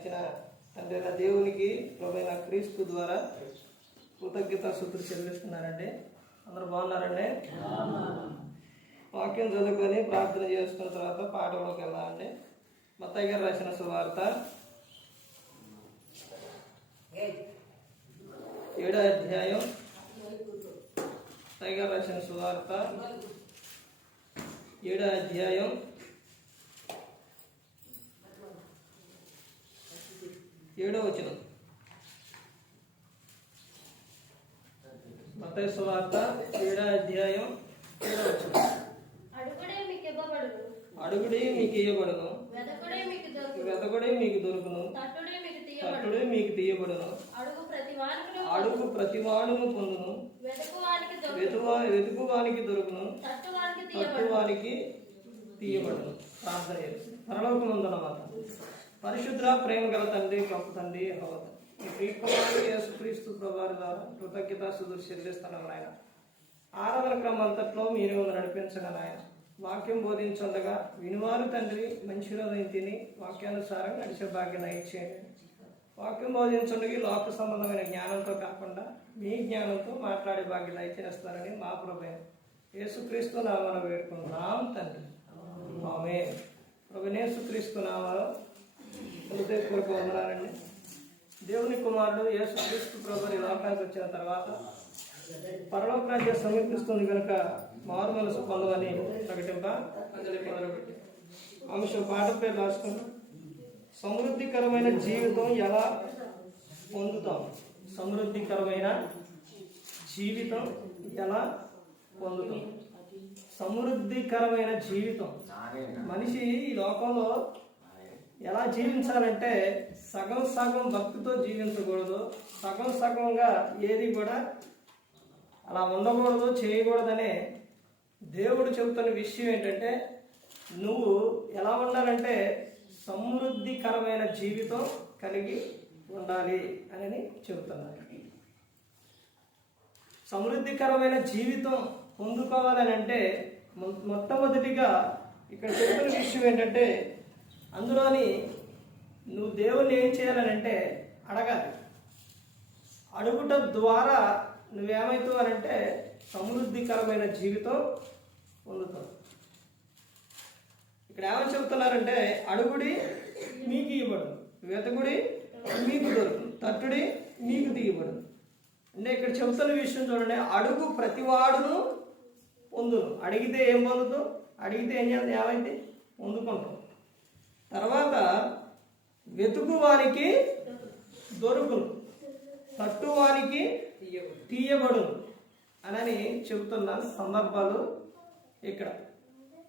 ఇచ్చిన తండ్రి దేవునికి ప్రభువైన క్రీస్తు ద్వారా కృతజ్ఞత సూత్రులు చెల్లిస్తున్నారండి. అందరూ బాగున్నారండి? వాక్యం చదువుకొని ప్రార్థన చేసుకున్న తర్వాత పాటలోకి వెళ్దామండి. మత్తయ్య గారు రాసిన సువార్త. ఏడో అధ్యాయం. మత్తయ్య గారు రాసిన సువార్త. ఏడో అధ్యాయం. ఏడో వచనం. సువార్త ఏడో అధ్యాయం ఏడో వచనం. అడుగుడే మీకు ఇయ్యబడును. వెతకుడే మీకు దొరుకును. తట్టుడే మీకు తీయబడును. అడుగు ప్రతి ప్రతివాడును పొందును. దొరుకును. వెతుకు వానికి దొరుకును. తట్టు వానికి తట్టు తీయబడును. వారికి తీయబడును. ప్రార్థన చేసి పరలోకముందనమాట పరిశుద్ర ప్రేమ గల తండ్రి గొప్ప తండ్రి హోద ఈ ప్రియకుమారుడు యేసుక్రీస్తు ప్రభువారి ద్వారా కృతజ్ఞత సుదురు చెల్లిస్తున్నాం నాయన. ఆరాధన క్రమంతట్లో మీరు నడిపించగా నాయన. వాక్యం బోధించుండగా వినివారు తండ్రి మంచి హృదయం తిని వాక్యానుసారం నడిచే భాగ్యం ఇచ్చేయండి. వాక్యం బోధించుండగా లోక సంబంధమైన జ్ఞానంతో కాకుండా మీ జ్ఞానంతో మాట్లాడే భాగ్యం దయచేస్తారని మా ప్రభు యేసుక్రీస్తు నామను వేడుకుంటున్నాం తండ్రి. ఆమె ప్రభు నేసుక్రీస్తు నామను హృదయపూర్వక వందనాలండి దేవుని కుమారుడు యేసుక్రీస్తు ప్రభు ఈ లోకానికి వచ్చిన తర్వాత పరలోక రాజ్యం సమీపిస్తుంది కనుక మారు మనసు పొందమని ప్రకటింప అంజలి మొదలుపెట్టి అంశం పాట పేరు రాసుకుంటాం సమృద్ధికరమైన జీవితం ఎలా పొందుతాం? సమృద్ధికరమైన జీవితం ఎలా పొందుతాం? సమృద్ధికరమైన జీవితం. మనిషి ఈ లోకంలో ఎలా జీవించాలంటే సగం సగం భక్తితో జీవించకూడదు. సగం సగంగా ఏది కూడా అలా ఉండకూడదు చేయకూడదనే దేవుడు చెబుతున్న విషయం ఏంటంటే నువ్వు ఎలా ఉండాలంటే సమృద్ధికరమైన జీవితం కలిగి ఉండాలి అని చెబుతున్నారు. సమృద్ధికరమైన జీవితం పొందుకోవాలని అంటే మొ- మొట్టమొదటిగా ఇక్కడ చెబుతున్న విషయం ఏంటంటే అందులోని నువ్వు దేవుణ్ణి ఏం చేయాలని అంటే అడగాలి. అడుగుట ద్వారా నువ్వేమవుతావు అని అంటే సమృద్ధికరమైన జీవితం పొందుతావు. ఇక్కడ ఏమని చెబుతున్నారంటే అడుగుడి మీకు ఇవ్వడు వెతకుడి మీకు దొరుకుతుంది తట్టుడి మీకు దిగబడు. అంటే ఇక్కడ చెబుతున్న విషయం చూడండి అడుగు ప్రతివాడును పొందును. అడిగితే ఏం పొందుతావు? అడిగితే ఏం చేస్తాం ఏమైంది? పొందుకుంటాం తర్వాత వెతుకు వారికి దొరుకును. తట్టు వారికి తీయబడును. అనని చెబుతున్న సందర్భాలు ఇక్కడ.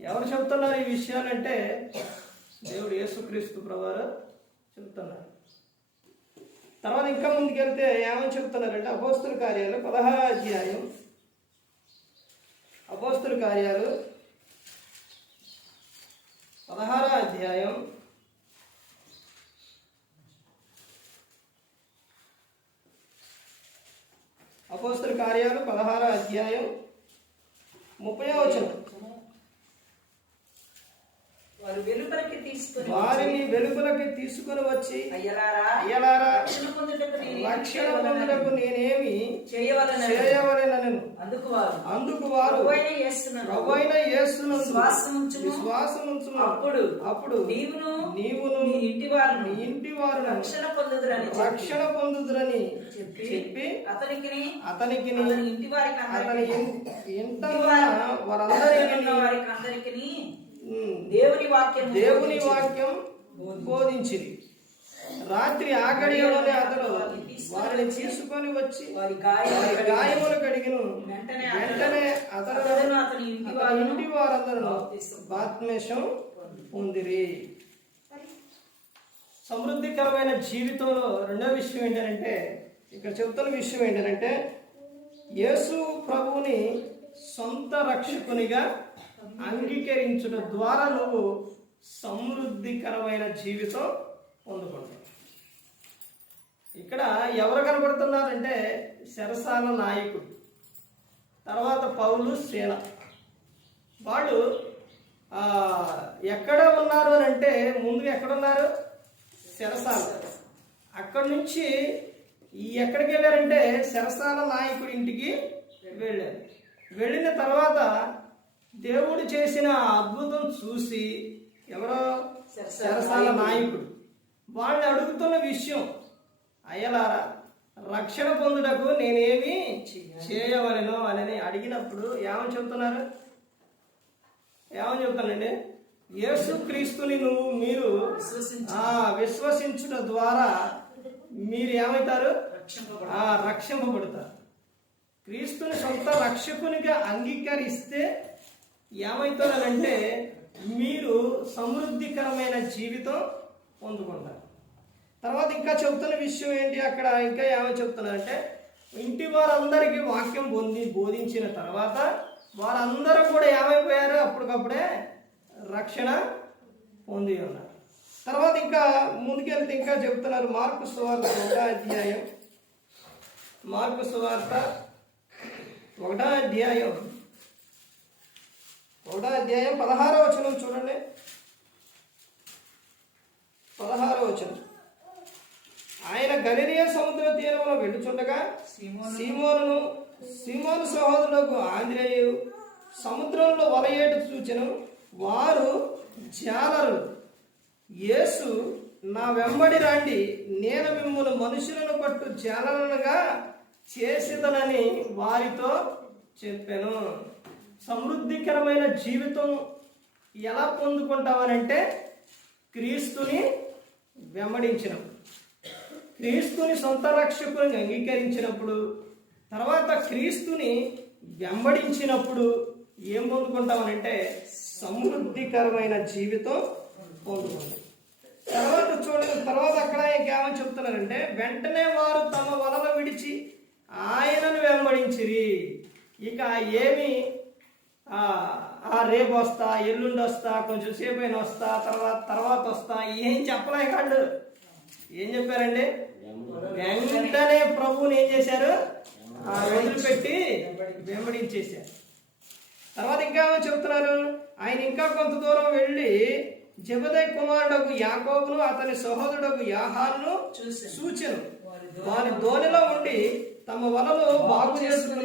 ఎవరు చెబుతున్నారు ఈ విషయాలంటే దేవుడు యేసుక్రీస్తు ప్రభువారు చెబుతున్నారు. తర్వాత ఇంకా ముందుకెళ్తే ఏమని చెబుతున్నారంటే అపోస్తుల కార్యాలు పదహారు అధ్యాయం. అపోస్తుల కార్యాలు పదహారో అధ్యాయం. అపోస్తుల కార్యాలు పదహారో అధ్యాయం ముప్పై వచనం. వారు వెలుపలికి తీసుకుని వారిని వెలుగులకి తీసుకుని వచ్చి అయ్యలారా అయ్యలారా రక్షణ పొందుటకు నేనేమి చేయవలనని చేయవలెనను అందుకు వారు అందుకు వారు విశ్వాసం ఉంచుము. విశ్వాసం ఉంచుము. అప్పుడు అప్పుడు నీవును నీవును నీ ఇంటి వారును నీ ఇంటి వారు రక్షణ పొందుదురని రక్షణ పొందుదురని చెప్పి అతనికి అతనికి అతని ఇంటి వారికి అతని ఇంట వారి- వారందరికీ వారికి అందరికీ దేవుని వాక్యం దేవుని వాక్యం బోధించింది. రాత్రి ఆకడిలోనే అతడు వారిని తీసుకొని వచ్చి వారి గాయం వారి గాయములు కడిగిను. వెంటనే అతని ఇంటి అతని వారును ఇంటి వారందరూ బాత్మేషం పొందిరి. సమృద్ధికరమైన జీవితంలో రెండో విషయం ఏంటంటే ఇక్కడ చెబుతున్న విషయం ఏంటంటే యేసు ప్రభువుని సొంత రక్షకునిగా అంగీకరించడం ద్వారా నువ్వు సమృద్ధికరమైన జీవితం పొందుకుంటావు ఇక్కడ ఎవరు కనబడుతున్నారంటే శరసాల నాయకుడు తర్వాత పౌలు సేన. వాళ్ళు ఎక్కడ ఉన్నారు అని అంటే ముందు ఎక్కడ ఉన్నారు శరసాల అక్కడ నుంచి ఎక్కడికి వెళ్ళారంటే శరసాల నాయకుడి ఇంటికి వెళ్ళారు. వెళ్ళిన తర్వాత దేవుడు చేసిన అద్భుతం చూసి ఎవరో శరసాల నాయకుడు. వాళ్ళని అడుగుతున్న విషయం అయ్యలారా రక్షణ పొందుటకు నేనేమి చేయవలెను అని అడిగినప్పుడు ఏమని చెబుతున్నారు? ఏమని చెప్తానండి యేసు క్రీస్తుని నువ్వు మీరు ఆ విశ్వసించుట ద్వారా మీరు ఏమవుతారు? ఆ రక్షింపబడతారు. క్రీస్తుని సొంత రక్షకునిగా అంగీకరిస్తే ఏమవుతారనంటే మీరు సమృద్ధికరమైన జీవితం పొందుకుంటారు. తర్వాత ఇంకా చెప్తున్న విషయం ఏంటి? అక్కడ ఇంకా ఏమని చెప్తున్నారంటే ఇంటి వారందరికీ వాక్యం పొంది బోధించిన తర్వాత వారందరూ కూడా ఏమైపోయారు? అప్పటికప్పుడే రక్షణ పొంది ఉన్నారు. తర్వాత ఇంకా ముందుకెళ్తే ఇంకా చెప్తున్నారు మార్కు సువార్త ఒకటో అధ్యాయం. మార్కు సువార్త ఒకటో అధ్యాయం. ఒకటో అధ్యాయం పదహారో వచనం చూడండి. పదహారో వచనం. ఆయన గలిలియ సముద్ర తీరంలో వెళ్ళుచుండగా సీమోనును సీమోను సహోదరులకు ఆంధ్రేయు సముద్రంలో వలయేటు సూచన వారు జాలరు యేసు నా వెంబడి రండి నేను మిమ్మల్ని మనుషులను పట్టు జాలరులుగా చేసేదనని వారితో చెప్పాను. సమృద్ధికరమైన జీవితం ఎలా పొందుకుంటామనంటే క్రీస్తుని వెంబడించినప్పుడు. క్రీస్తుని సొంత రక్షకుని అంగీకరించినప్పుడు తర్వాత క్రీస్తుని వెంబడించినప్పుడు ఏం పొందుకుంటామనంటే సమృద్ధికరమైన జీవితం పొందుకుంటాం. తర్వాత చూడండి తర్వాత అక్కడ ఇంకేమని చెప్తున్నారంటే వెంటనే వారు తమ వలన విడిచి ఆయనను వెంబడించిరి. ఇక ఏమి రేపు వస్తా ఎల్లుండి వస్తా కొంచెం సేపు అయిన వస్తా తర్వాత తర్వాత వస్తా ఏం చెప్పలే కాళ్ళు. ఏం చెప్పారండి? వెంటనే ప్రభువుని ఏం చేశారు? ఆ వదిలిపెట్టి వెంబడించేశారు. తర్వాత ఇంకా ఏమో చెబుతున్నారు ఆయన ఇంకా కొంత దూరం వెళ్ళి జబదయ్ కుమారుడకు యాకోబును అతని సహోదరుడకు యాహాను. సూచను వారి దోణిలో ఉండి తమ వలలో బాగు చేసుకుని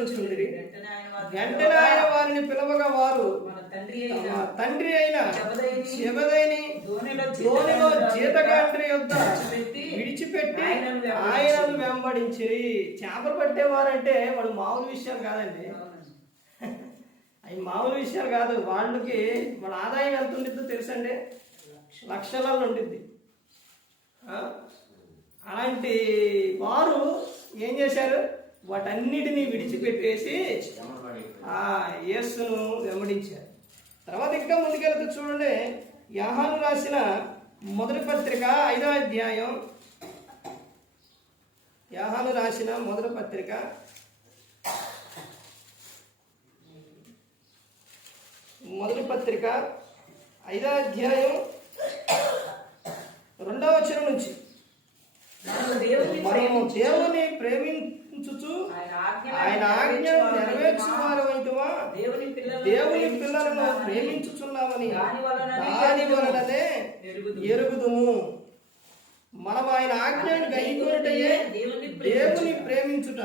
వెంటనే ఆయన వారిని పిలవగా వారు తండ్రి అయిన దోణిలో దోణిలో జీతగాండ్రి యొద్ద విడిచిపెట్టి ఆయనను వెంబడించిరి చేపలు పట్టేవారంటే వాడు మామూలు విషయాలు కాదండి. అవి మామూలు విషయాలు కాదు. వాళ్ళకి వాళ్ళ ఆదాయం ఎంత ఉండిద్దో తెలుసండి? లక్షలలో ఉండిద్ది? అలాంటి వారు ఏం చేశారు? వాటన్నిటినీ విడిచిపెట్టేసి యేసును వెంబడించారు. తర్వాత ఇంకా ముందుకెళ్తే చూడండి యాహాను రాసిన మొదటి పత్రిక ఐదో అధ్యాయం. యాహాను రాసిన మొదటి పత్రిక. మొదటి పత్రిక ఐదో అధ్యాయం రెండవ వచనం నుంచి. మనము దేవుని మనము ప్రేమించుచు ఆయన ఆజ్ఞ ఆయన ఆజ్ఞను నెరవేర్చువారు దేవుని పిల్లలను దేవుని పిల్లలను ప్రేమించుచున్నామని దాని వలననే ఎరుగుదుము. మనం ఆయన ఆజ్ఞను గైకొనుటయే దేవుని ప్రేమించుట.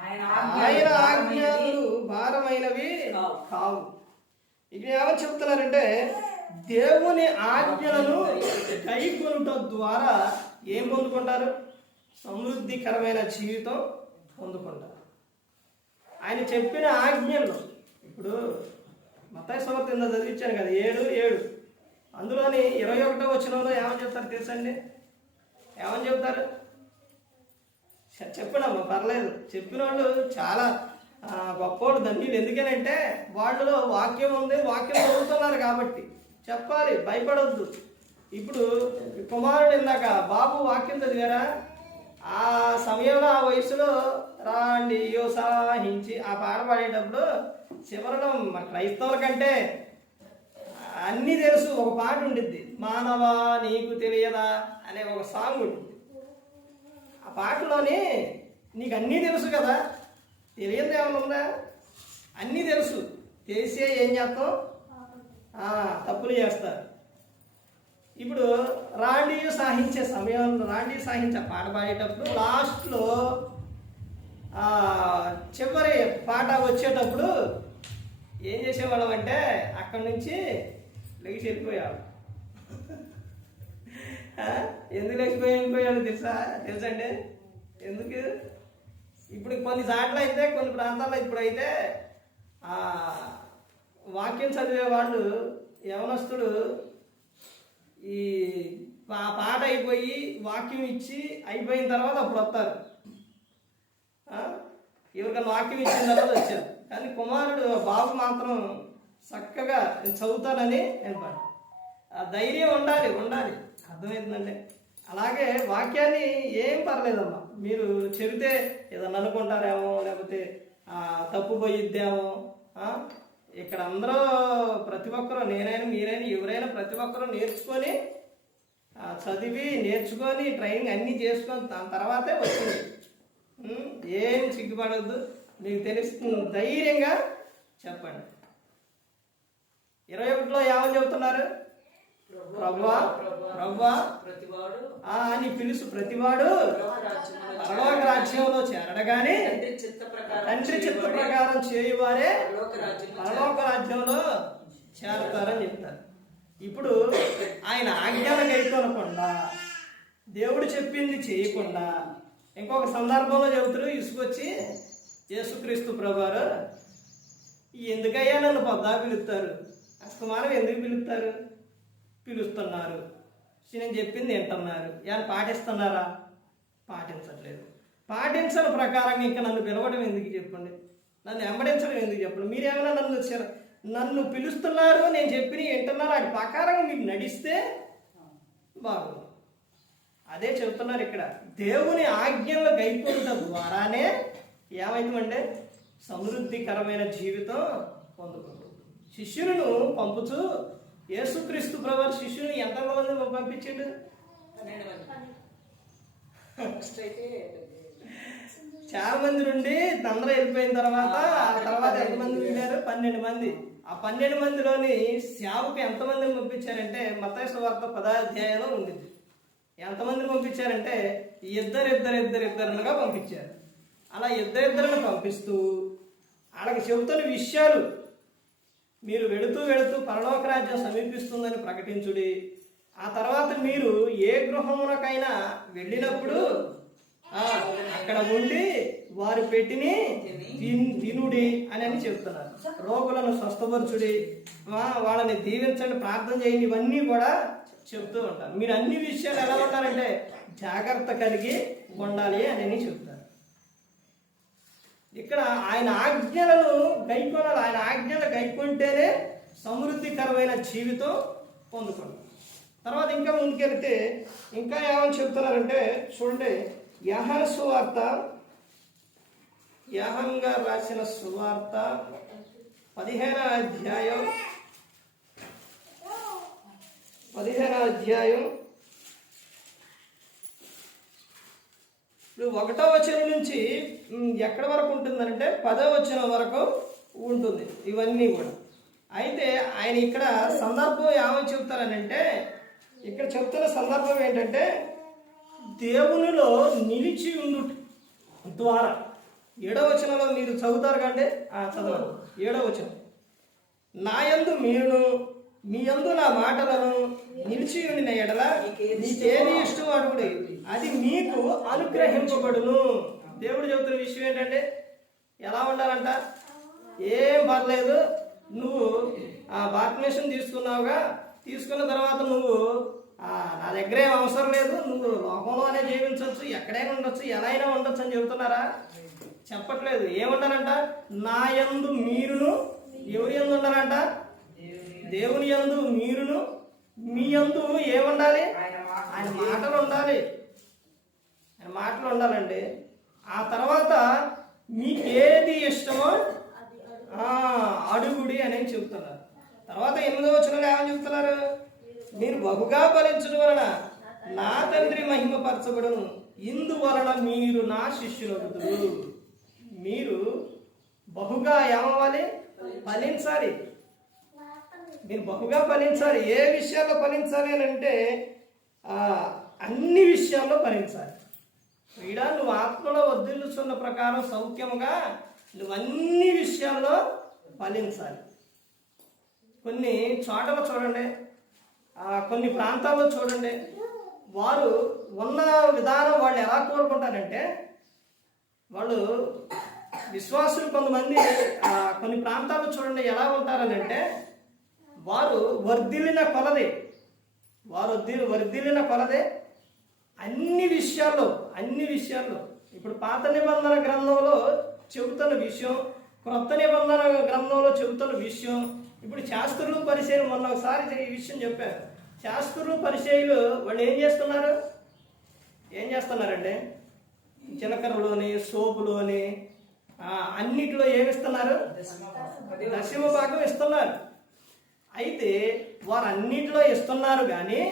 ఆయన ఆయన ఆజ్ఞ ఆజ్ఞలు భారమైనవి కావు. కావు. ఇక్కడ ఏమని చెప్తున్నారంటే దేవుని ఆజ్ఞలను కైకొనుట ద్వారా ఏం పొందుకుంటారు? సమృద్ధికరమైన జీవితం పొందుకుంటారు. ఆయన చెప్పిన ఆజ్ఞలు ఇప్పుడు మతాయి సువార్త ఇందా చదివించాను కదా ఏడు ఏడు. అందులోని ఇరవై ఒకటో వచ్చినంలో ఏమని చెప్తారు తెలుసండి? ఏమని చెప్తారు? చె- చెప్పినమ్మా పర్లేదు. చెప్పిన వాళ్ళు చాలా గొప్పోడు ధన్యులు. ఎందుకనంటే వాళ్ళలో వాక్యం ఉంది వాక్యం చదువుతున్నారు కాబట్టి. చెప్పాలి భయపడొద్దు. ఇప్పుడు కుమారుడు ఇందాక బాబు వాక్యం చదివారా? ఆ సమయంలో ఆ వయసులో రాండి యోసాహించి ఆ పాట పాడేటప్పుడు చివరిలో మన క్రైస్తవుల కంటే అన్నీ తెలుసు ఒక పాట ఉండిద్ది. మానవా నీకు తెలియదా అనే ఒక సాంగ్ ఉంటుంది ఆ పాటలోని నీకు అన్నీ తెలుసు కదా. తెలియదు ఏమైనా ఉందా? అన్నీ తెలుసు. తెలిసే ఏం చేస్తాం? తప్పులు చేస్తారు. ఇప్పుడు రాండియో సాహించే సమయంలో రాండి సాహించే పాట పాడేటప్పుడు లాస్ట్లో చివరి పాట వచ్చేటప్పుడు ఏం చేసేవాళ్ళం అంటే అక్కడి నుంచి లెగిసి వెళ్ళిపోయాడు ఎందుకు లెగిసిపోయి వెళ్ళిపోయాడు తెలుసా? తెలుసండి ఎందుకు? ఇప్పుడు కొన్ని చోట్ల అయితే కొన్ని ప్రాంతాల్లో ఇప్పుడైతే వాక్యం చదివే వాళ్ళు యవనస్తుడు ఈ పా- పాట అయిపోయి వాక్యం ఇచ్చి అయిపోయిన తర్వాత అప్పుడు వస్తారు. ఎవరికైనా వాక్యం ఇచ్చిన తర్వాత వచ్చారు. కానీ కుమారుడు బాబు మాత్రం చక్కగా నేను చదువుతానని వినపాడు ఆ ధైర్యం ఉండాలి ఉండాలి. అర్థమవుతుందండి అలాగే వాక్యాన్ని ఏం పర్లేదమ్మా. మీరు చెబితే ఏదన్నా అనుకుంటారేమో లేకపోతే తప్పు పోయిద్దేమో ఇక్కడ అందరూ ప్రతి ఒక్కరూ నేనైనా మీరైనా ఎవరైనా ప్రతి ఒక్కరూ నేర్చుకొని చదివి నేర్చుకొని ట్రైనింగ్ అన్నీ చేసుకొని దాని తర్వాతే వచ్చింది. ఏం సిగ్గుపడవద్దు మీకు తెలుస్తుంది. ధైర్యంగా చెప్పండి. ఇరవై ఒకటిలో ఏమని చెబుతున్నారు? ప్రతివాడు. ఆ అని పిలుసు ప్రతివాడు. పరలోక రాజ్యంలో చేరడగానే తండ్రి చిత్త ప్రకారం చేయువారే పరలోక రాజ్యంలో చేరతారని చెప్తారు. ఇప్పుడు ఆయన ఆజ్ఞలు గైకొనకుండా దేవుడు చెప్పింది చేయకుండా ఇంకొక సందర్భంలో చెబుతారు ఇసుకొచ్చి యేసుక్రీస్తు ప్రభువారు ఎందుకయ్యా నన్ను పద్దా పిలుస్తారు? అస్తమానం ఎందుకు పిలుస్తారు? పిలుస్తున్నారు. నేను చెప్పింది ఏంటన్నారు? ఏమైనా పాటిస్తున్నారా? పాటించట్లేదు. పాటించిన ప్రకారంగా ఇంకా నన్ను పిలవడం ఎందుకు చెప్పండి? నన్ను వెంబడించడం ఎందుకు చెప్పండి? మీరేమైనా నన్ను నన్ను పిలుస్తున్నారు నేను చెప్పిన వింటున్నారు వాటి ప్రకారంగా మీరు నడిస్తే బాగుంది అదే చెబుతున్నారు ఇక్కడ. దేవుని ఆజ్ఞలు గైకొనట ద్వారానే ఏమైందంటే సమృద్ధికరమైన జీవితం పొందుకుంటుంది శిష్యులను పంపుతూ యేసుక్రీస్తు ప్రభు శిష్యుని ఎంతమంది పంపించాడు? చాలా మంది నుండి తండ్ర వెళ్ళిపోయిన తర్వాత ఆ తర్వాత ఎంతమంది వెళ్ళారు? పన్నెండు మంది. ఆ పన్నెండు మందిలోని సేవకు ఎంతమందిని పంపించారంటే మతైసు వార్త పదాధ్యాయంలో ఉంది. ఎంతమందిని పంపించారంటే ఇద్దరు ఇద్దరు ఇద్దరు ఇద్దరులుగా పంపించారు. అలా ఇద్దరిద్దరిని పంపిస్తూ వాళ్ళకి చెబుతున్న విషయాలు మీరు వెళుతూ వెళుతూ పరలోక రాజ్యం సమీపిస్తుందని ప్రకటించుడి ఆ తర్వాత మీరు ఏ గృహమునకైనా వెళ్ళినప్పుడు అక్కడ ఉండి వారు పెట్టిని తిన్- తినుడి అని అని చెప్తున్నారు. రోగులను స్వస్థపరచుడి వాళ్ళని దీవించండి ప్రార్థన చేయండి ఇవన్నీ కూడా చెప్తూ ఉంటారు మీరు అన్ని విషయాలు ఎలా ఉంటారంటే జాగ్రత్త కలిగి ఉండాలి అని చెప్తారు ఇక్కడ ఆయన ఆజ్ఞలను గైకొనాలి. ఆయన ఆజ్ఞలు గైకొంటేనే సమృద్ధికరమైన జీవితం పొందుకోండి తర్వాత ఇంకా ముందుకెళ్తే ఇంకా ఏమని చెప్తున్నారంటే చూడండి యహన సువార్త యహంగా రాసిన సువార్త పదిహేన అధ్యాయం పదిహేనో అధ్యాయం. ఇప్పుడు ఒకటో వచనం నుంచి ఎక్కడ వరకు ఉంటుందంటే పదో వచనం వరకు ఉంటుంది. ఇవన్నీ కూడా. అయితే ఆయన ఇక్కడ సందర్భం ఏమని చెప్తారనంటే ఇక్కడ చెప్తున్న సందర్భం ఏంటంటే దేవునిలో నిలిచి ఉండు ద్వారా. ఏడో వచనంలో మీరు చదువుతారు కంటే చదవండి. ఏడో వచనం. నాయందు మీరును మీ యందు నా మాటలను నిలిచి ఉండిన ఎడల నీకేది ఇష్టం అడుగుడు. అది మీకు అనుగ్రహించబడును దేవుడు చెబుతున్న విషయం ఏంటంటే ఎలా ఉండాలంట? ఏం పర్లేదు. నువ్వు ఆ బాప్టినేషన్ తీసుకున్నావుగా. తీసుకున్న తర్వాత నువ్వు నా దగ్గర ఏం అవసరం లేదు. నువ్వు లోకంలోనే జీవించవచ్చు ఎక్కడైనా ఉండొచ్చు ఎలా అయినా ఉండొచ్చు అని చెబుతున్నారా? చెప్పట్లేదు. ఏముండాలంట? నా యందు మీరును ఎవరి యందు ఉండాలంట? దేవుని యందు మీరును మీ యందు ఏముండాలి ఆయన మాటలు ఉండాలి. ఆయన మాటలు ఉండాలండి ఆ తర్వాత మీకు ఏది ఇష్టమో అడుగుడి అని చెప్తున్నారు. తర్వాత ఎనిమిదో వచనంలో ఏమని చెప్తున్నారు? మీరు బహుగా ఫలించడం వలన నా తండ్రి మహిమపరచబడును. ఇందువలన మీరు నా శిష్యులవుతురు మీరు బహుగా ఏమవ్వాలి? ఫలించాలి. మీరు బహుగా ఫలించాలి ఏ విషయాల్లో ఫలించాలి అని అంటే అన్ని విషయాల్లో ఫలించాలి. క్రీడ నువ్వు ఆత్మలో వర్ధిల్లుచున్న ప్రకారం సౌఖ్యముగా నువ్వు అన్ని విషయాల్లో ఫలించాలి. కొన్ని చోటలో చూడండి కొన్ని ప్రాంతాల్లో చూడండి. వారు ఉన్న విధానం వాళ్ళు ఎలా కోరుకుంటారంటే వాళ్ళు విశ్వాసులు కొంతమంది కొన్ని ప్రాంతాల్లో చూడండి ఎలా ఉంటారని అంటే వారు వర్ధిల్లిన కొలది. వారు వర్ధి వర్ధిల్లిన కొలదే. అన్ని విషయాల్లో అన్ని విషయాల్లో. ఇప్పుడు పాత నిబంధన గ్రంథంలో చెబుతున్న విషయం క్రొత్త నిబంధన గ్రంథంలో చెబుతున్న విషయం ఇప్పుడు శాస్త్రులు పరిచయం మొన్న ఒకసారి ఈ విషయం చెప్పారు. శాస్త్రులు పరిచయులు వాళ్ళు ఏం చేస్తున్నారు? ఏం చేస్తున్నారండి? జీలకర్రలోని సోపులోని అన్నిటిలో ఏమిస్తున్నారు? దశమ భాగం ఇస్తున్నారు. అయితే వారు అన్నిటిలో ఇస్తున్నారు కానీ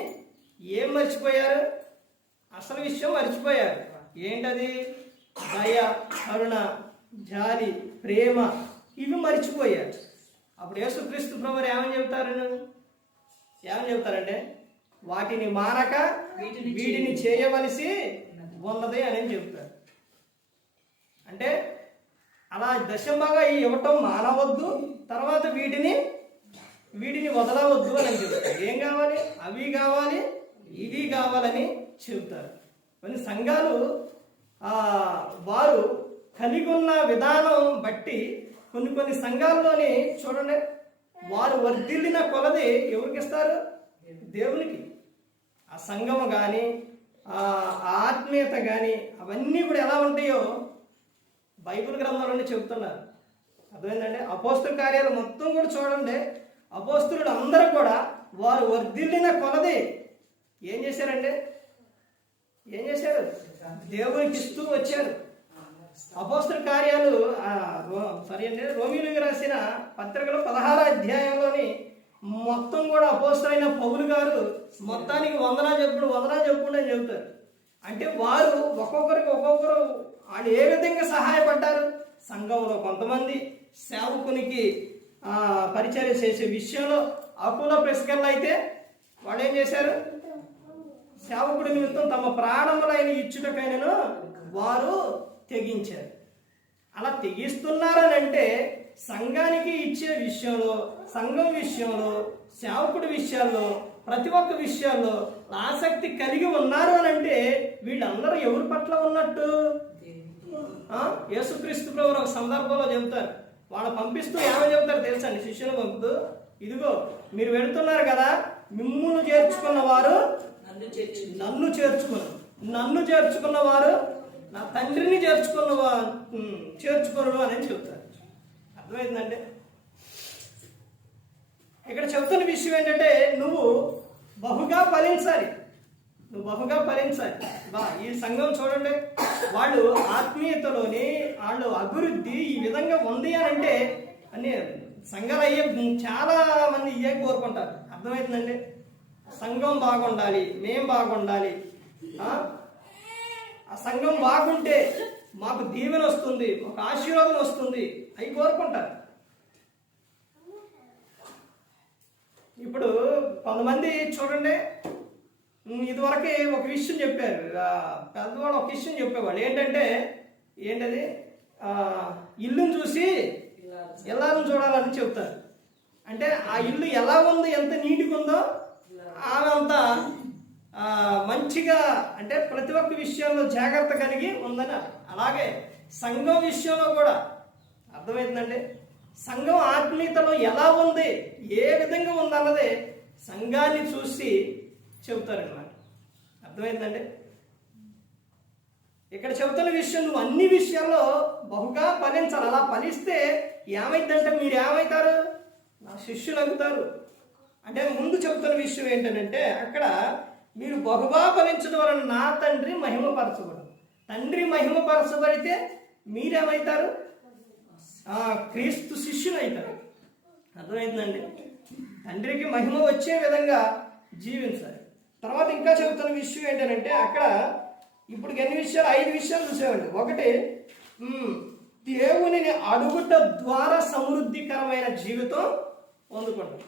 ఏం మర్చిపోయారు? అసలు విషయం మర్చిపోయారు. ఏంటది? దయ కరుణ జాలి ప్రేమ ఇవి మర్చిపోయారు. అప్పుడు యేసుక్రీస్తు ప్రభు ఏమని చెబుతారు ఏమని చెబుతారంటే వాటిని మానక వీటిని వీటిని చేయవలసి ఉన్నది అని చెబుతారు. అంటే అలా దశంభాగా ఇవ్వటం మానవద్దు తర్వాత వీటిని వీటిని వదలవద్దు అని చెప్తారు. ఏం కావాలి? అవి కావాలి ఇవి కావాలని చెబుతారు. కొన్ని సంఘాలు వారు కలిగి ఉన్న విధానం బట్టి కొన్ని కొన్ని సంఘాల్లోని చూడండి వారు వర్ధిల్లిన కొలది ఎవరికి ఇస్తారు? దేవునికి. ఆ సంఘం కానీ ఆ ఆత్మీయత కానీ అవన్నీ కూడా ఎలా ఉంటాయో బైబిల్ గ్రంథంలోనే చెబుతున్నారు. అర్థమైందండి? అపోస్తుల కార్యాలు మొత్తం కూడా చూడండి అపోస్తులు అందరూ కూడా వారు వర్ధిల్లిన కొలది ఏం చేశారండి? ఏం చేశారు? దేవునికి ఇస్తూ వచ్చారు. అపోస్తుల కార్యాలు ఆ, సరే అండి రోమిలకు రాసిన పత్రికలో పదహార అధ్యాయంలోని మొత్తం కూడా అపోస్తులైన పౌలు గారు మొత్తానికి వందనా చెప్పుడు వందనా చెప్పుడు అని చెబుతారు. అంటే వారు ఒక్కొక్కరికి ఒక్కొక్కరు వాళ్ళు ఏ విధంగా సహాయపడ్డారు? సంఘంలో కొంతమంది సేవకునికి పరిచయం పరిచర్య చేసే విషయంలో అపోలో ప్రెస్కల్ అయితే వాళ్ళు ఏం చేశారు? సేవకుడి నిమిత్తం తమ ప్రాణములైన ఇచ్చుటకైనను వారు తెగించారు. అలా తెగిస్తున్నారనంటే సంఘానికి ఇచ్చే విషయంలో సంఘం విషయంలో సేవకుడి విషయాల్లో ప్రతి ఒక్క విషయాల్లో ఆసక్తి కలిగి ఉన్నారు అని అంటే వీళ్ళందరూ ఎవరి పట్ల ఉన్నట్టు? యేసుక్రీస్తు ప్రభు ఒక సందర్భంలో చెబుతారు వాళ్ళు పంపిస్తూ ఏమని చెబుతారు తెలుసా అండి? శిష్యులు పంపుతూ ఇదిగో మీరు వెళుతున్నారు కదా మిమ్మును చేర్చుకున్న వారు నన్ను చేర్చు నన్ను చేర్చుకును నన్ను చేర్చుకున్న వారు నా తండ్రిని చేర్చుకున్న వా ఉమ్, చేర్చుకొను అని చెబుతారు అర్థమైందంటే ఇక్కడ చెబుతున్న విషయం ఏంటంటే నువ్వు బహుగా ఫలించాలి. నువ్వు బహుగా ఫలించాలి. బా ఈ సంఘం చూడండి. వాళ్ళు ఆత్మీయతలోని వాళ్ళు అభివృద్ధి ఈ విధంగా ఉంది అని అంటే అన్ని సంఘాలు అయ్యే చాలా మంది ఇయ్యే కోరుకుంటారు. అర్థమవుతుందండి సంఘం బాగుండాలి మేం బాగుండాలి. ఆ? సంఘం బాగుంటే మాకు దీవెన వస్తుంది ఒక ఆశీర్వాదం వస్తుంది అవి కోరుకుంటారు. ఇప్పుడు కొంతమంది చూడండి ఇదివరకే ఒక విషయం చెప్పారు. పెద్దవాళ్ళు ఒక విషయం చెప్పేవాళ్ళు. ఏంటంటే ఏంటది? ఇల్లును ఇల్లుని చూసి ఇల్లాలను చూడాలని చెప్తారు. అంటే ఆ ఇల్లు ఎలా ఉందో ఎంత నీట్గా ఉందో ఆమె అంత మంచిగా అంటే ప్రతి ఒక్క విషయంలో జాగ్రత్త కలిగి ఉందని అలాగే సంఘం విషయంలో కూడా అర్థమవుతుందండి సంఘం ఆత్మీయతలో ఎలా ఉంది ఏ విధంగా ఉందన్నదే సంఘాన్ని చూసి చెబుతారనమాట అర్థమైందండి? ఇక్కడ చెబుతున్న విషయం నువ్వు అన్ని విషయాల్లో బహుగా ఫలించాలి. అలా ఫలిస్తే ఏమైందంటే మీరు ఏమవుతారు నా శిష్యులు అవుతారు. అంటే ముందు చెబుతున్న విషయం ఏంటంటే అక్కడ మీరు బహుగా ఫలించడం వలన నా తండ్రి మహిమపరచబడు. తండ్రి మహిమపరచబడితే మీరేమవుతారు ఆ, క్రీస్తు శిష్యులు అవుతారు. అర్థమైందండి? తండ్రికి మహిమ వచ్చే విధంగా జీవించాలి. తర్వాత ఇంకా చెబుతున్న విషయం ఏంటంటే అక్కడ ఇప్పుడు ఎన్ని విషయాలు? ఐదు విషయాలు చూసామండి ఒకటి దేవునిని అడుగుట ద్వారా సమృద్ధికరమైన జీవితం పొందుకుంటాం.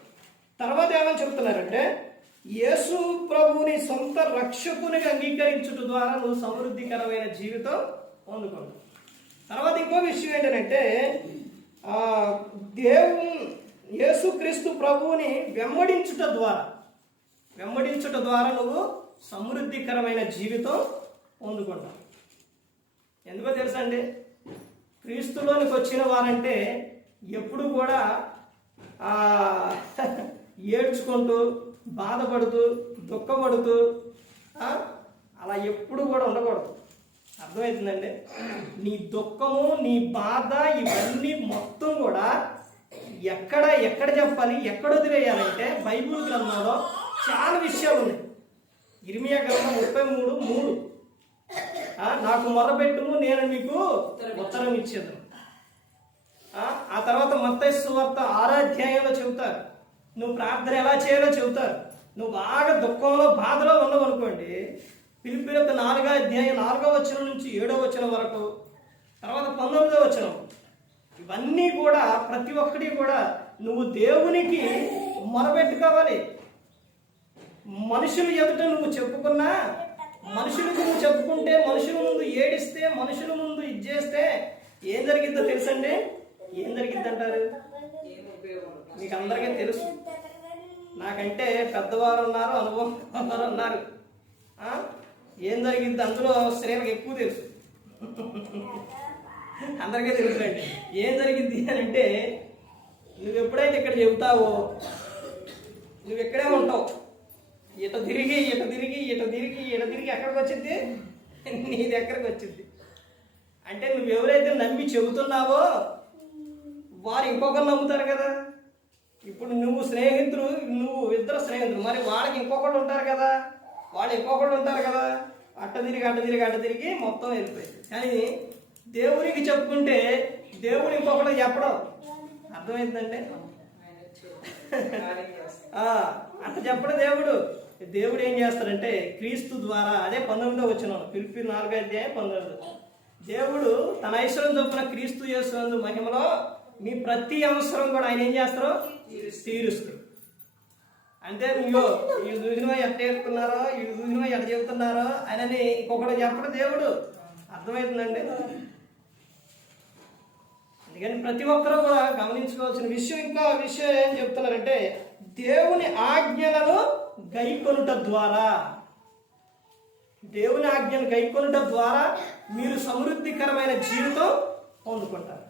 తర్వాత ఏమని చెబుతున్నారంటే యేసు ప్రభువుని సొంత రక్షకుని అంగీకరించుట ద్వారా నువ్వు సమృద్ధికరమైన జీవితం పొందుకుంటావు తర్వాత ఇంకో విషయం ఏంటంటే ఆ, దేవు యేసుక్రీస్తు ప్రభువుని వెంబడించుట ద్వారా వెంబడించుట ద్వారా నువ్వు సమృద్ధికరమైన జీవితం పొందుకుంటావు. ఎందుకో తెలుసా అండి క్రీస్తులోనికి వచ్చిన వారంటే ఎప్పుడు కూడా ఏడ్చుకుంటూ బాధపడుతూ దుఃఖపడుతూ అలా ఎప్పుడు కూడా ఉండకూడదు. అర్థమవుతుందండి? నీ దుఃఖము నీ బాధ ఇవన్నీ మొత్తం కూడా ఎక్కడ ఎక్కడ చెప్పాలి ఎక్కడ వదిలేయాలంటే బైబుల్ గ్రంథంలో చాలా విషయాలు ఉన్నాయి. ఇరిమియా గ్రంథం ముప్పై మూడు మూడు. నాకు మొదపెట్టుము నేను మీకు ఉత్తరం ఇచ్చేది ఆ తర్వాత మత్తయి వార్త ఆరాధ్యాయంలో చెబుతారు. నువ్వు ప్రార్థన ఎలా చేయాలో చెబుతారు. నువ్వు బాగా దుఃఖంలో బాధలో ఉన్నావు అనుకోండి పిలిపిలకు నాలుగో అధ్యాయం నాలుగో వచనం నుంచి ఏడో వచనం వరకు తర్వాత పంతొమ్మిదో వచనం ఇవన్నీ కూడా ప్రతి ఒక్కటి కూడా నువ్వు దేవునికి మొరబెట్టుకోవాలి మనుషులు ఎదుట నువ్వు చెప్పుకున్నా మనుషులకు నువ్వు చెప్పుకుంటే మనుషుల ముందు ఏడిస్తే మనుషుల ముందు ఇది చేస్తే ఏం జరిగిద్దో తెలుసండి? ఏం జరిగిద్ది అంటారు ఏం మీకు అందరికీ తెలుసు. నాకంటే పెద్దవారు ఉన్నారు అనుభవం వారు ఉన్నారు. ఏం జరిగింది అందులో స్త్రీలకు ఎక్కువ తెలుసు. అందరికీ తెలుసులేండి ఏం జరిగింది అని అంటే నువ్వు ఎప్పుడైతే ఇక్కడ చెబుతావో నువ్వు ఇక్కడే ఉంటావు. ఇట తిరిగి ఇట తిరిగి ఇట తిరిగి ఇట తిరిగి ఎక్కడికి వచ్చింది? నీ దగ్గరకు వచ్చింది. అంటే నువ్వు ఎవరైతే నమ్మి చెబుతున్నావో వారు ఇంకొకరు నమ్ముతారు కదా. ఇప్పుడు నువ్వు స్నేహితులు నువ్వు ఇద్దరు స్నేహితులు మరి వాళ్ళకి ఇంకొకళ్ళు ఉంటారు కదా. వాళ్ళు ఇంకొకళ్ళు ఉంటారు కదా. అట్ట తిరిగి అట్ట తిరిగి అట్ట తిరిగి మొత్తం వెళ్ళిపోయింది. కానీ దేవునికి చెప్పుకుంటే దేవుడు ఇంకొకటి చెప్పడం అర్థమైందంటే అట్ట చెప్పడు దేవుడు. దేవుడు ఏం చేస్తాడంటే క్రీస్తు ద్వారా అదే పంతొమ్మిదో వచ్చిన పిలిపి నాలుగో అధ్యాయం పంతొమ్మిది దేవుడు తన ఐశ్వర్యం చొప్పున క్రీస్తు చేస్తున్నందు మహిమలో మీ ప్రతి అవసరం కూడా ఆయన ఏం చేస్తారు? తీరుస్తారు. అంటే నువ్వు వీళ్ళు చూసినవా ఎట్ట చెప్తున్నారో వీళ్ళు చూసినవా ఎట్ట చెప్తున్నారో అని ఇంకొకటి చెప్పడు దేవుడు. అర్థమవుతుందండి? అందుకని ప్రతి ఒక్కరూ కూడా గమనించుకోవాల్సిన విషయం ఇంకా విషయం ఏం చెప్తున్నారంటే దేవుని ఆజ్ఞలను గైకొనుట ద్వారా. దేవుని ఆజ్ఞను గైకొనుట ద్వారా మీరు సమృద్ధికరమైన జీవితం పొందుకుంటారు.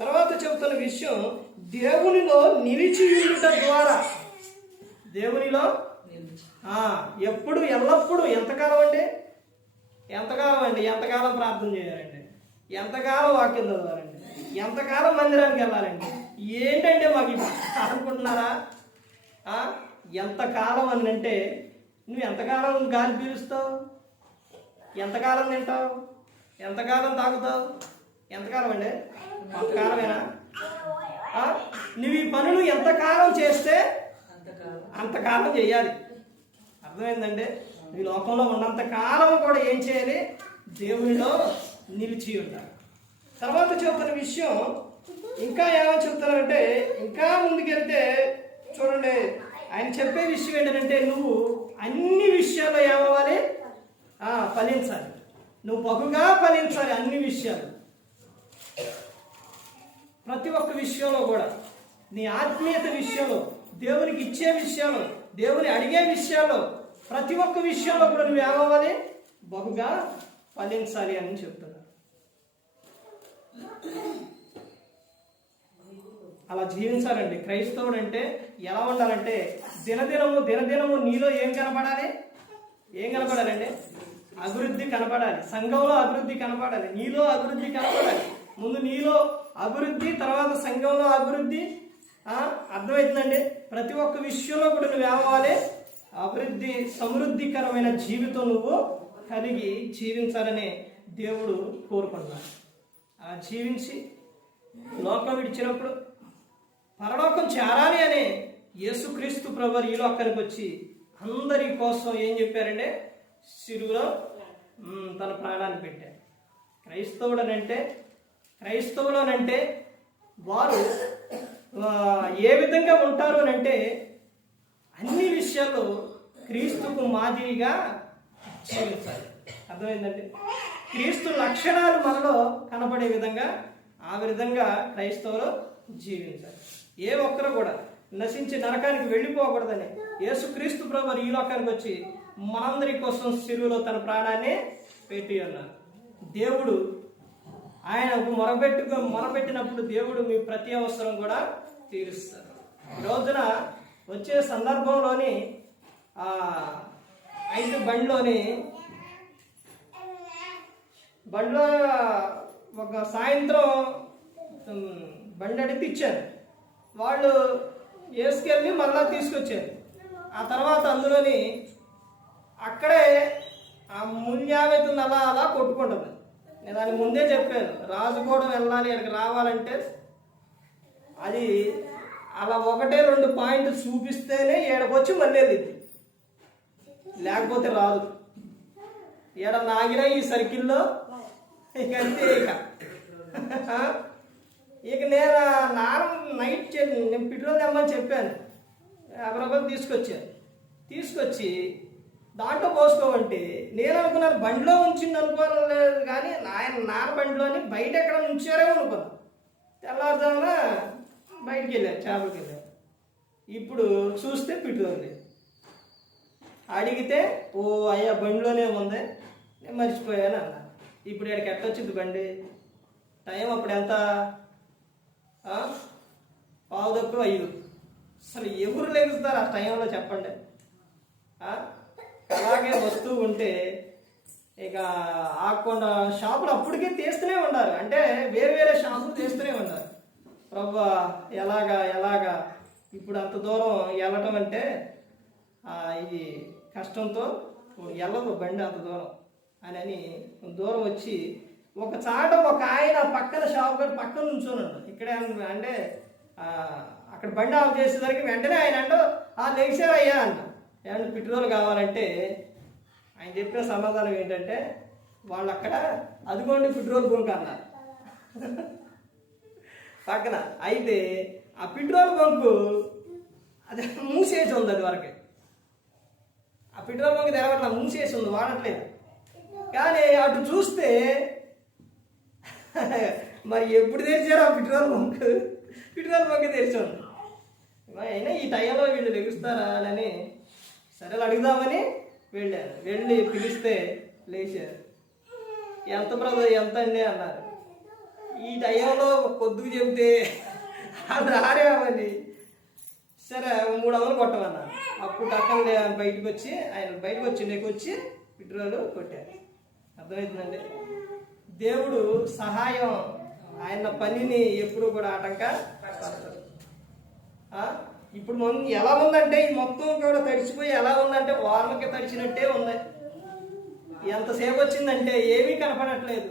తర్వాత చెబుతున్న విషయం దేవునిలో నిలిచి ఉండుట ద్వారా. దేవునిలో ఎప్పుడు ఎల్లప్పుడూ ఎంతకాలం అండి? ఎంతకాలం అండి? ఎంతకాలం ప్రార్థన చేయాలండి? ఎంతకాలం వాక్యం చదవాలండి? ఎంతకాలం మందిరానికి వెళ్ళాలండి? ఏంటంటే మాకు అనుకుంటున్నారా? ఎంతకాలం అని అంటే నువ్వు ఎంతకాలం గాలి పీలుస్తావు? ఎంతకాలం తింటావు? ఎంతకాలం తాగుతావు? ఎంతకాలం అండి? కొంతకాలమేనా నువ్వు ఈ పనులు ఎంతకాలం చేస్తే అంతకాలం చేయాలి. అర్థమైందండి? ఈ లోకంలో ఉన్నంత కాలం కూడా ఏం చేయాలి? దేవునిలో నిలిచి ఉండాలి. తర్వాత చెబుతున్న విషయం ఇంకా ఏమో చెప్తున్నారంటే ఇంకా ముందుకెళ్తే చూడండి ఆయన చెప్పే విషయం ఏంటంటే నువ్వు అన్ని విషయాల్లో ఏమవ్వాలి? ఫలించాలి. నువ్వు బహుగా ఫలించాలి అన్ని విషయాలు. ప్రతి ఒక్క విషయంలో కూడా. నీ ఆత్మీయత విషయంలో దేవునికి ఇచ్చే విషయాలు దేవుని అడిగే విషయాల్లో ప్రతి ఒక్క విషయంలో కూడా నువ్వు ఏమవ్వాలి? బహుగా ఫలించాలి అని చెప్పు. అలా జీవించాలండి. క్రైస్తవుడు అంటే ఎలా ఉండాలంటే దినదినము దినదినము నీలో ఏం కనపడాలి? ఏం కనపడాలండి? అభివృద్ధి కనపడాలి. సంఘంలో అభివృద్ధి కనపడాలి. నీలో అభివృద్ధి కనపడాలి. ముందు నీలో అభివృద్ధి తర్వాత సంఘంలో అభివృద్ధి. అర్థమవుతుందండి ప్రతి ఒక్క విషయంలో కూడా నువ్వు ఏమవ్వాలి? అభివృద్ధి సమృద్ధికరమైన జీవితం నువ్వు కలిగి జీవించాలని దేవుడు కోరుకుంటున్నాడు. అలా జీవించి లోకం విడిచినప్పుడు పరలోకం చేరాలి అనే యేసుక్రీస్తు ప్రభు ఈ లోకానికి వచ్చి అందరి కోసం ఏం చెప్పారంటే సిరువులో తన ప్రాణాన్ని పెట్టారు. క్రైస్తవుడనంటే క్రైస్తవులోనంటే వారు ఏ విధంగా ఉంటారు అని అంటే అన్ని విషయాల్లో క్రీస్తుకు మాదిరిగా జీవించాలి. అర్థమైందండి? క్రీస్తు లక్షణాలు మనలో కనబడే విధంగా ఆ విధంగా క్రైస్తవులు జీవించాలి. ఏ ఒక్కరు కూడా నశించి నరకానికి వెళ్ళిపోకూడదని యేసుక్రీస్తు ప్రభు ఈ లోకానికి వచ్చి మనందరి కోసం సిలువలో తన ప్రాణాన్ని పెట్టి ఉన్నారు. దేవుడు ఆయన మొరబెట్టుకు మొరబెట్టినప్పుడు దేవుడు మీ ప్రతి అవసరం కూడా తీరుస్తారు. ఈ రోజున వచ్చే సందర్భంలోని ఆ ఐదు బండిలోని బండిలో ఒక సాయంత్రం బండి అడిపించారు ఇచ్చారు. వాళ్ళు వేసుకెళ్ళి మళ్ళా తీసుకొచ్చారు. ఆ తర్వాత అందులోని అక్కడే ఆ మున్యావైతుంది అలా అలా కొట్టుకుంటుంది. నేను దాని ముందే చెప్పాను రాజుకోవడం వెళ్ళాలి ఇక్కడికి రావాలంటే అది అలా ఒకటే రెండు పాయింట్లు చూపిస్తేనే ఏడకొచ్చి మళ్ళీ వెళ్ళింది లేకపోతే రాదు. ఏడ నాగిన ఈ సర్కిల్లో ఇక అంతే ఇక. ఇక నేను నారం నైట్ చే- నేను పెట్రోల్ తెమ్మని చెప్పాను. యాభై రూపాయలు తీసుకొచ్చాను. తీసుకొచ్చి దాంట్లో పోసుకోమంటే నేను అనుకున్నాను బండిలో ఉంచింది అనుకోలేదు కానీ ఆయన నార బండిలోని బయట ఎక్కడ ఉంచారేమో అనుకున్నాను. తెల్లారుజామున బయటికి వెళ్ళారు చేపలకి వెళ్ళారు ఇప్పుడు చూస్తే పెట్రోల్ అడిగితే ఓ అయ్యా బండిలోనే ఉంది. నేను మర్చిపోయాను అన్న ఇప్పుడు ఇక్కడికి ఎట్టొచ్చింది బండి? టైం అప్పుడు ఎంత? ఆ? ఐదు. అసలు ఎవరు లెగుస్తారు ఆ టైంలో చెప్పండి. అలాగే వస్తూ ఉంటే ఇక ఆకుండా షాపులు అప్పటికే తీస్తూనే ఉన్నారు. అంటే వేరే వేరే షాపులు తీస్తూనే ఉన్నారు. ప్రభు ఎలాగా ఎలాగా? ఇప్పుడు అంత దూరం వెళ్ళటం అంటే ఇది కష్టంతో వెళ్ళదు బండి అంత దూరం అని అని దూరం వచ్చి ఒక చాట ఒక ఆయన పక్కన షాప్ గారు పక్కన నుంచోనండు ఇక్కడే అంటే అక్కడ బండి ఆఫ్ చేసేసరికి వెంటనే ఆయన అంటూ ఆ లేచారయ్యా అంట ఏమన్నా పెట్రోల్ కావాలంటే ఆయన చెప్పిన సమాధానం ఏంటంటే వాళ్ళు అక్కడ అదిగోండి పెట్రోల్ బంక్ అన్నారు. పక్కన. అయితే ఆ పెట్రోల్ బంకు అది మూసేసి ఉంది అది వరకే. ఆ పెట్రోల్ బంక్ తెరవట్లా మూసేసి ఉంది వాడట్లేదు. కానీ అటు చూస్తే మరి ఎప్పుడు తెరిచారు ఆ పెట్రోల్ బంక్? పెట్రోల్ బంక్ తెరిచారు. అయినా ఈ టైంలో వీళ్ళు లెగుస్తారా అని సరే అడుగుదామని వెళ్ళాను వెళ్ళి పిలిస్తే లేచారు. ఎంత బ్రదర్ ఎంత అండి? అన్నారు. ఈ టైంలో పొద్దుకు చెబితే అది రారేమని. సరే మూడు వందలు కొట్టమన్నా అప్పుడు టక్కన బయటకు వచ్చి ఆయన బయటకు వచ్చి నీకు వచ్చి పెట్రోల్ కొట్టారు. అర్థమవుతుందండి దేవుడు సహాయం ఆయన పనిని ఎప్పుడు కూడా ఆటంక ఇప్పుడు మొన్న ఎలా ఉందంటే ఈ మొత్తం కూడా తడిచిపోయి ఎలా ఉందంటే వార్మకి తడిచినట్టే ఉంది. ఎంతసేపు వచ్చిందంటే ఏమీ కనపడట్లేదు.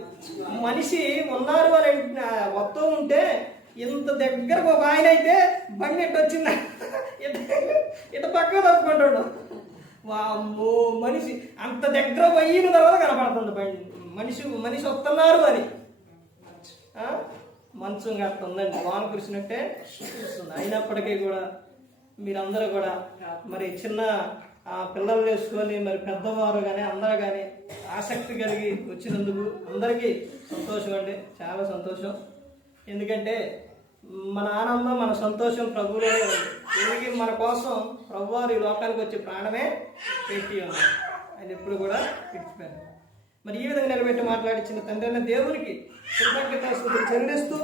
మనిషి ఉన్నారు అని మొత్తం వస్తూ ఉంటే ఇంత దగ్గరకు ఒక ఆయన అయితే బండి ఎట్టు వచ్చిందా? ఇట పక్కన తప్పుకుంటాడు. వామ్మో మనిషి అంత దగ్గర పోయిన తర్వాత కనపడుతుంది బండి. మనిషి మనిషి వస్తున్నారు అని. మంచం గట్ట ఉందండి. వాన కురిసినట్టే కురుస్తుంది. అయినప్పటికీ కూడా మీరందరూ కూడా మరి చిన్న ఆ, పిల్లలు చేసుకొని మరి పెద్దవారు కానీ అందరూ కానీ ఆసక్తి కలిగి వచ్చినందుకు అందరికీ సంతోషం అండి. చాలా సంతోషం. ఎందుకంటే మన ఆనందం మన సంతోషం ప్రభువులోనే ఉంది. ఎందుకు మన కోసం ప్రభువారు ఈ లోకానికి వచ్చి ప్రాణమే పెట్టి ఉంది. ఆయన ఎప్పుడు కూడా విడిచిపోయారు మరి ఈ విధంగా నిలబెట్టి మాట్లాడించిన తండ్రి దేవునికి కృతజ్ఞత చెల్లిస్తూ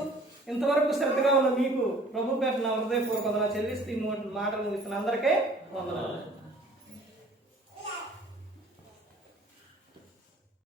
ఇంతవరకు శ్రద్ధగా ఉన్న మీకు ప్రభు పేట నా హృదయపూర్వక చెల్లిస్తూ ఈ మాటలు ముగిస్తున్న అందరికీ వందనాలు.